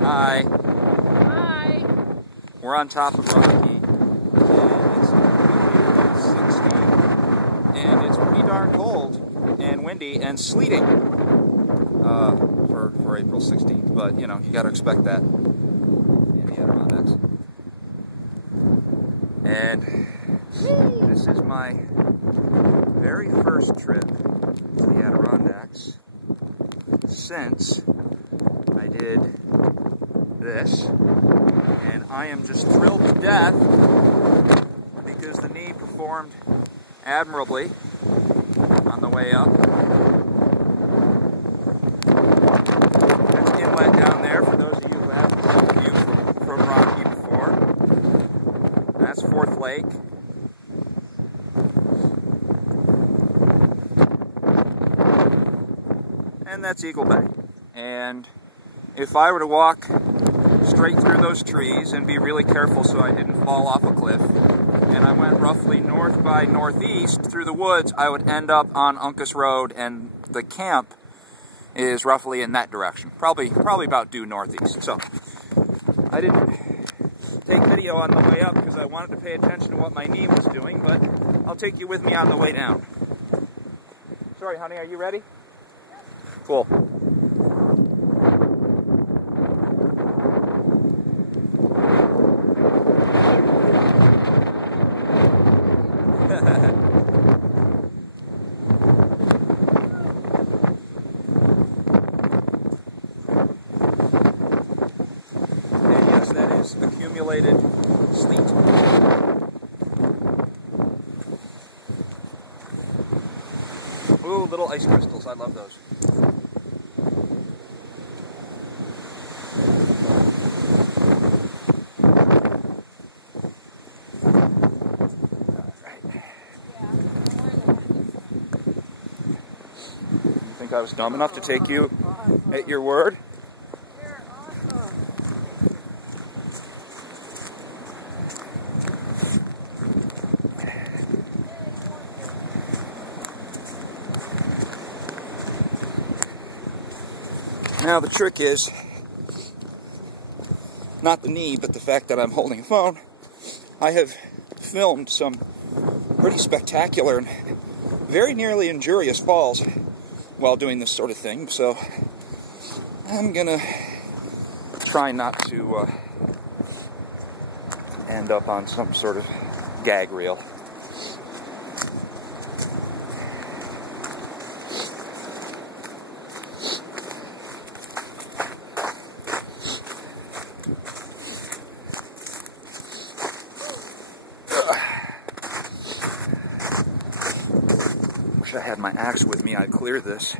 Hi. Hi. We're on top of Rocky, and it's 16, and it's pretty darn cold and windy and sleeting for April 16th. But you know, you got to expect that in the Adirondacks. And this is my very first trip to the Adirondacks since I did this, and I am just thrilled to death because the knee performed admirably on the way up. That's Inlet down there for those of you who haven't seen the view from Rocky before. That's Fourth Lake. And that's Eagle Bay. And if I were to walk straight through those trees and be really careful so I didn't fall off a cliff, and I went roughly north by northeast through the woods, I would end up on Uncas Road, and the camp is roughly in that direction, probably about due northeast. So I didn't take video on the way up because I wanted to pay attention to what my knee was doing, but I'll take you with me on the way down. Sorry, honey, are you ready? Cool. And yes, that is accumulated sleet. Ooh, little ice crystals. I love those. I was dumb enough to take you at your word. Now the trick is not the knee, but the fact that I'm holding a phone. I have filmed some pretty spectacular and very nearly injurious falls while doing this sort of thing, so I'm gonna try not to end up on some sort of gag reel. Wish I had my axe with me, I'd clear this.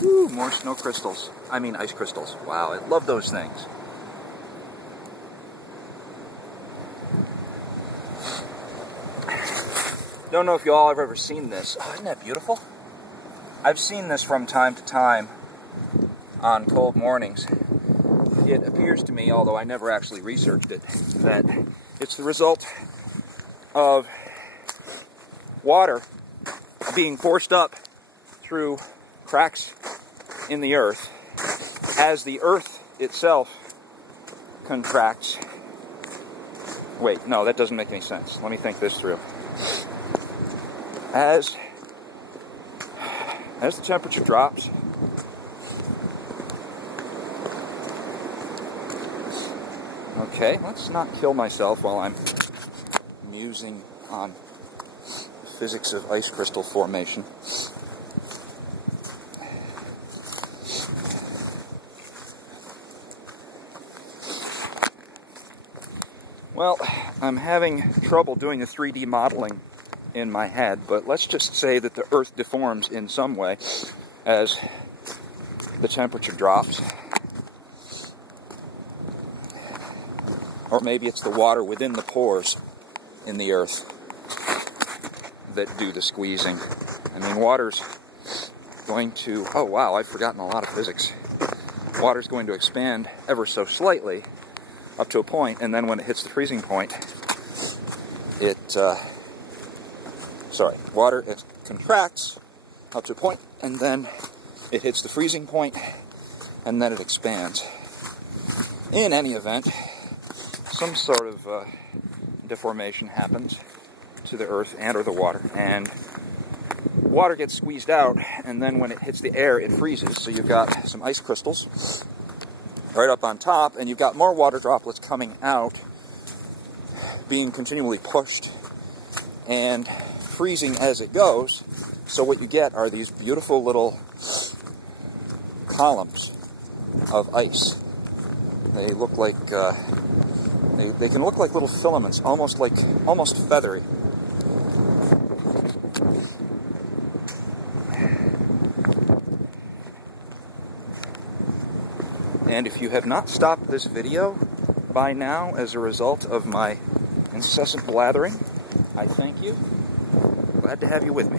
Woo, more snow crystals. I mean ice crystals. Wow, I love those things. Don't know if you all have ever seen this. Oh, isn't that beautiful? I've seen this from time to time on cold mornings. It appears to me, although I never actually researched it, that it's the result of water being forced up through cracks in the earth as the earth itself contracts. Wait, no, that doesn't make any sense. Let me think this through. As the temperature drops, okay, let's not kill myself while I'm musing on the physics of ice crystal formation. Well, I'm having trouble doing the 3D modeling in my head, but let's just say that the Earth deforms in some way as the temperature drops. Or maybe it's the water within the pores in the Earth that do the squeezing. I mean, water's going to... Oh, wow, I've forgotten a lot of physics. Water's going to expand ever so slightly up to a point, and then when it hits the freezing point, water contracts up to a point, and then it hits the freezing point, and then it expands. In any event, some sort of deformation happens to the earth and or the water, and water gets squeezed out, and then when it hits the air, it freezes. So you've got some ice crystals right up on top, and you've got more water droplets coming out, being continually pushed and freezing as it goes. So what you get are these beautiful little columns of ice. They look like they can look like little filaments, almost feathery. And if you have not stopped this video by now as a result of my incessant blathering, I thank you. Glad to have you with me.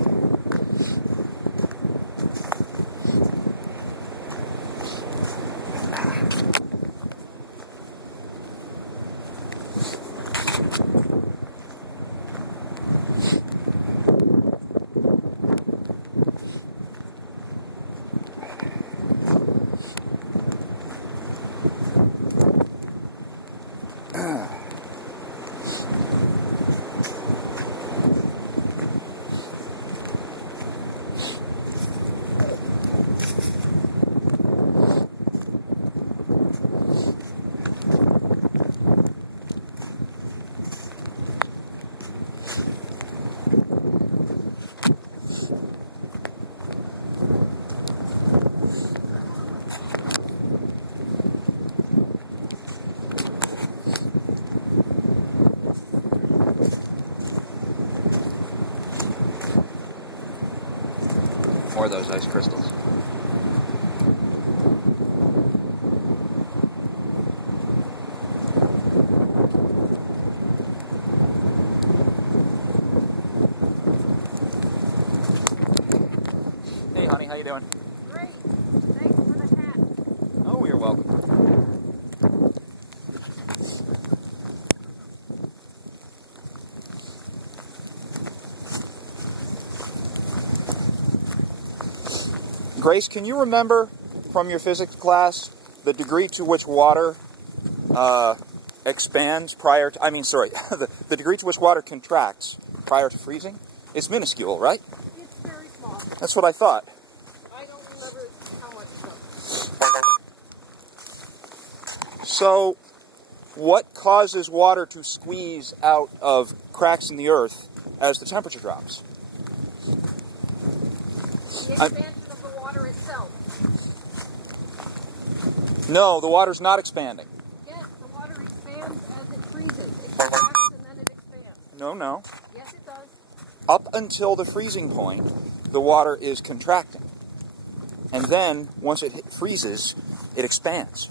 More of those ice crystals. Hey honey, how you doing? Great. Thanks for the hat. Oh, you're welcome. Grace, can you remember from your physics class the degree to which water expands prior to, the degree to which water contracts prior to freezing? It's minuscule, right? It's very small. That's what I thought. I don't remember how much though. So, what causes water to squeeze out of cracks in the earth as the temperature drops? The expansion of the water itself. No, the water's not expanding. Yes, the water expands as it freezes. It contracts and then it expands. No. Yes, it does. Up until the freezing point, the water is contracting. And then, once it freezes, it expands.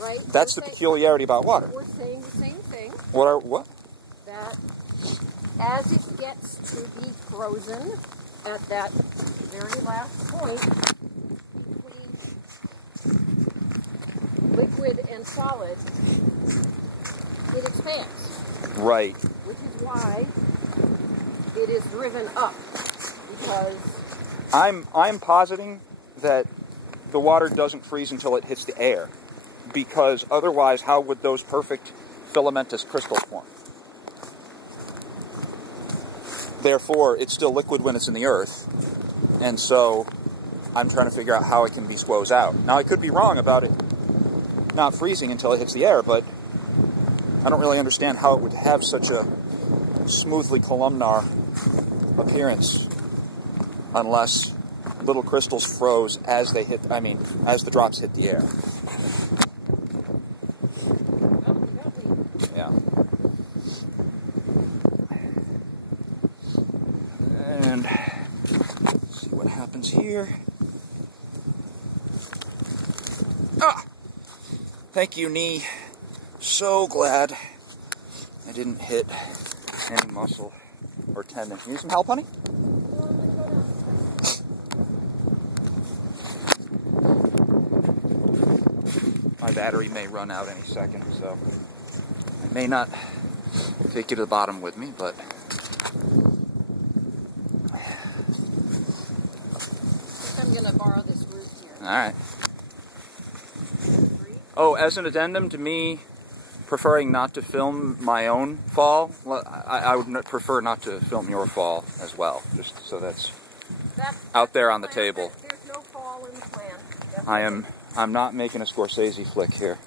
Right. That's the peculiarity about water. We're saying the same thing. What? That as it gets to be frozen at that very last point between liquid and solid, it expands. Right. Which is why it is driven up, because I'm positing that the water doesn't freeze until it hits the air, because otherwise how would those perfect filamentous crystals form? Therefore, it's still liquid when it's in the earth, and so I'm trying to figure out how it can be squoze out. Now, I could be wrong about it not freezing until it hits the air, but I don't really understand how it would have such a smoothly columnar appearance unless little crystals froze as they hit, as the drops hit the air. Yeah. And let's see what happens here. Ah! Thank you, knee. So glad I didn't hit any muscle or tendon. You need some help, honey? My battery may run out any second, so I may not take you to the bottom with me, but I'm going to borrow this root here. all right. Oh, as an addendum to me preferring not to film my own fall, I would prefer not to film your fall as well, just so that's out there on the table. There's no fall in the plan. I'm not making a Scorsese flick here.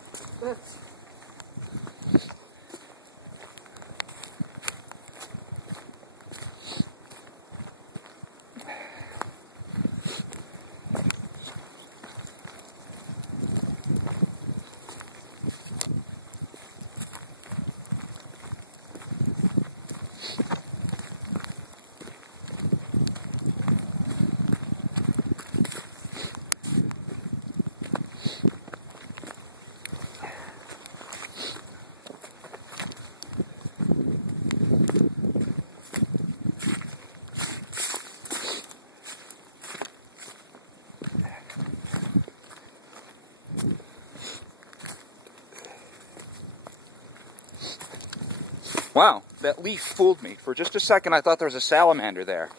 Wow, that leaf fooled me. For just a second, I thought there was a salamander there.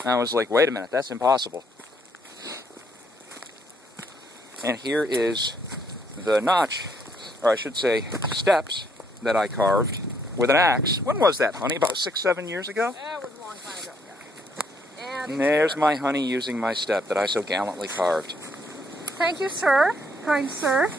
And I was like, wait a minute, that's impossible. And here is the notch, or I should say steps, that I carved with an axe. When was that, honey? About 6-7 years ago? That was a long time ago, yeah. And there's my honey using my step that I so gallantly carved. Thank you, sir. Kind sir.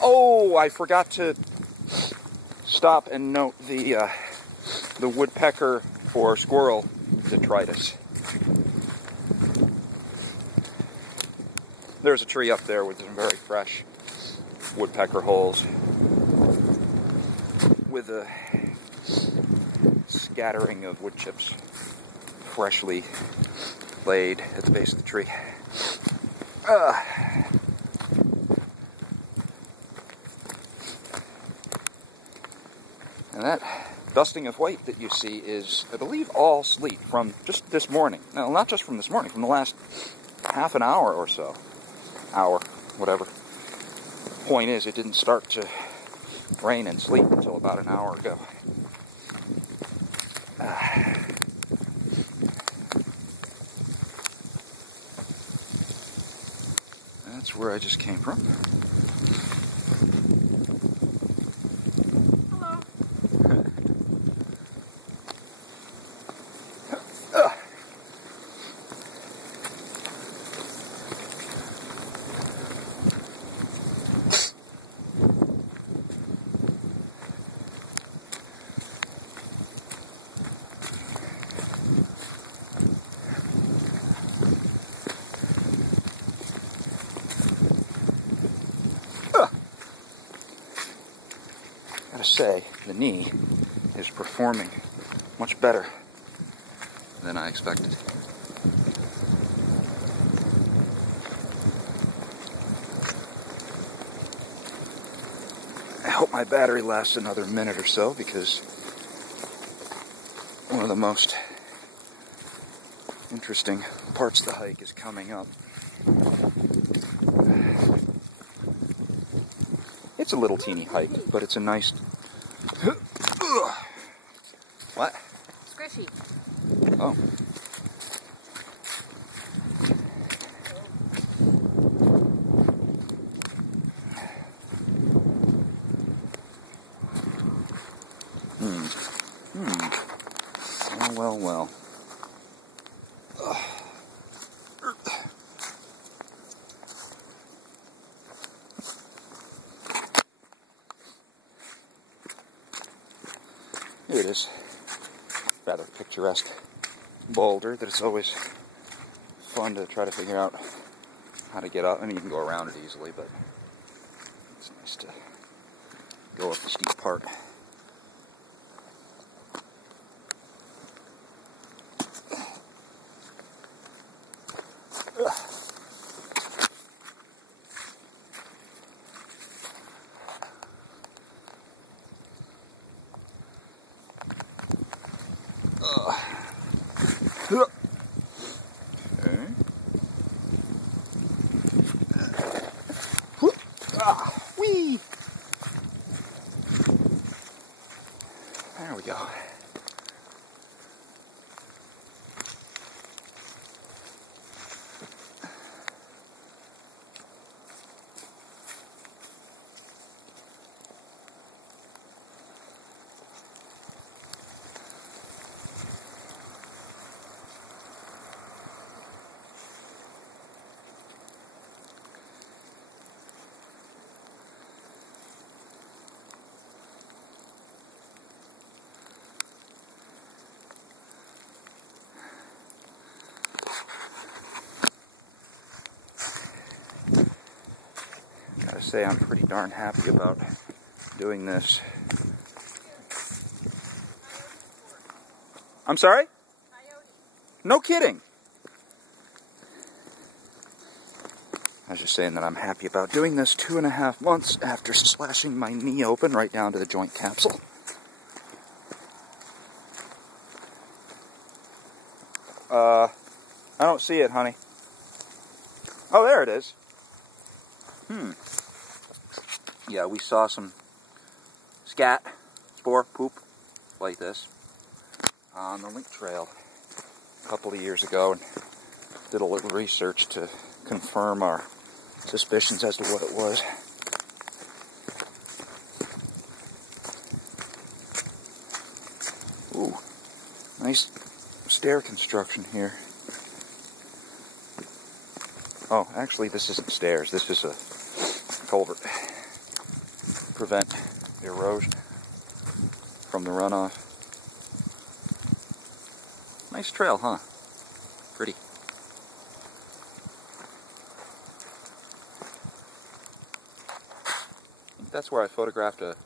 Oh, I forgot to stop and note the woodpecker for squirrel detritus. There's a tree up there with some very fresh woodpecker holes with a scattering of wood chips freshly laid at the base of the tree. And that dusting of white that you see is, I believe, all sleet from just this morning. No, not just from this morning, from the last half an hour or so. Hour, whatever. Point is, it didn't start to rain and sleet until about an hour ago. That's where I just came from. I gotta say, the knee is performing much better than I expected. I hope my battery lasts another minute or so, because one of the most interesting parts of the hike is coming up. It's a little teeny hike, but it's a nice... What? Squishy. Oh. Well. Here it is. Rather picturesque boulder that it's always fun to try to figure out how to get up. I mean, you can go around it easily, but it's nice to go up the steep part. go. Gotta say, I'm pretty darn happy about doing this. I'm sorry? No kidding. I was just saying that I'm happy about doing this 2.5 months after slashing my knee open right down to the joint capsule. I don't see it, honey. Oh, there it is. Yeah, we saw some scat, spore, poop, like this on the link trail a couple of years ago, and did a little research to confirm our suspicions as to what it was. Ooh, nice stair construction here. Oh, actually this isn't stairs, this is a culvert. Prevent erosion from the runoff. Nice trail, huh? Pretty. I think that's where I photographed a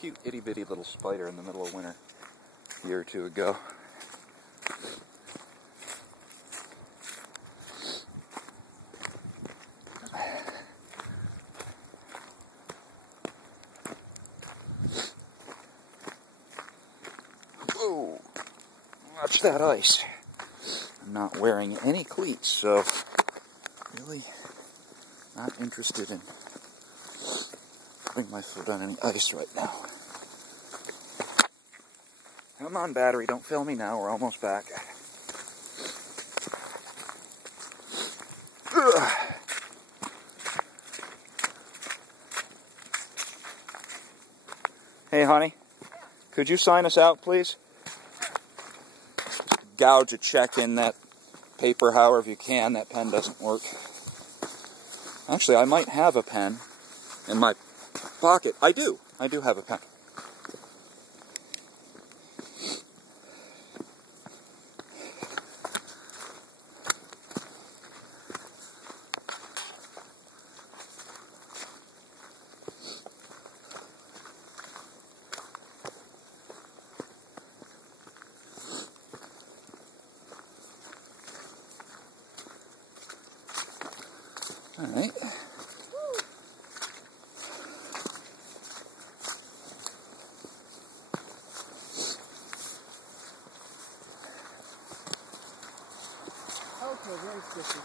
cute itty-bitty little spider in the middle of winter a year or two ago. Whoa! Watch that ice. I'm not wearing any cleats, so really not interested in putting my foot on any ice right now. Come on, battery, don't fail me now, we're almost back. Ugh. Hey, honey, could you sign us out, please? Gouge a check in that paper however you can. That pen doesn't work. Actually, I might have a pen in my pocket. I do have a pen. All right. Okay, very squishy.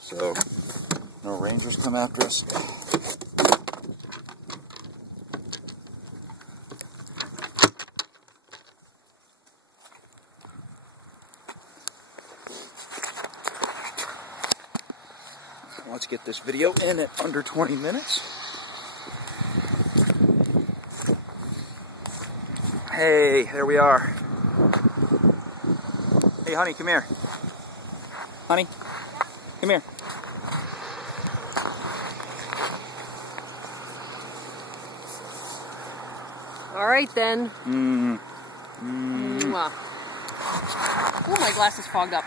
So, no rangers come after us. Let's get this video in at under 20 minutes. Hey, there we are. Hey, honey, come here. Honey, come here. All right, then. Mm. Oh, my glasses fogged up.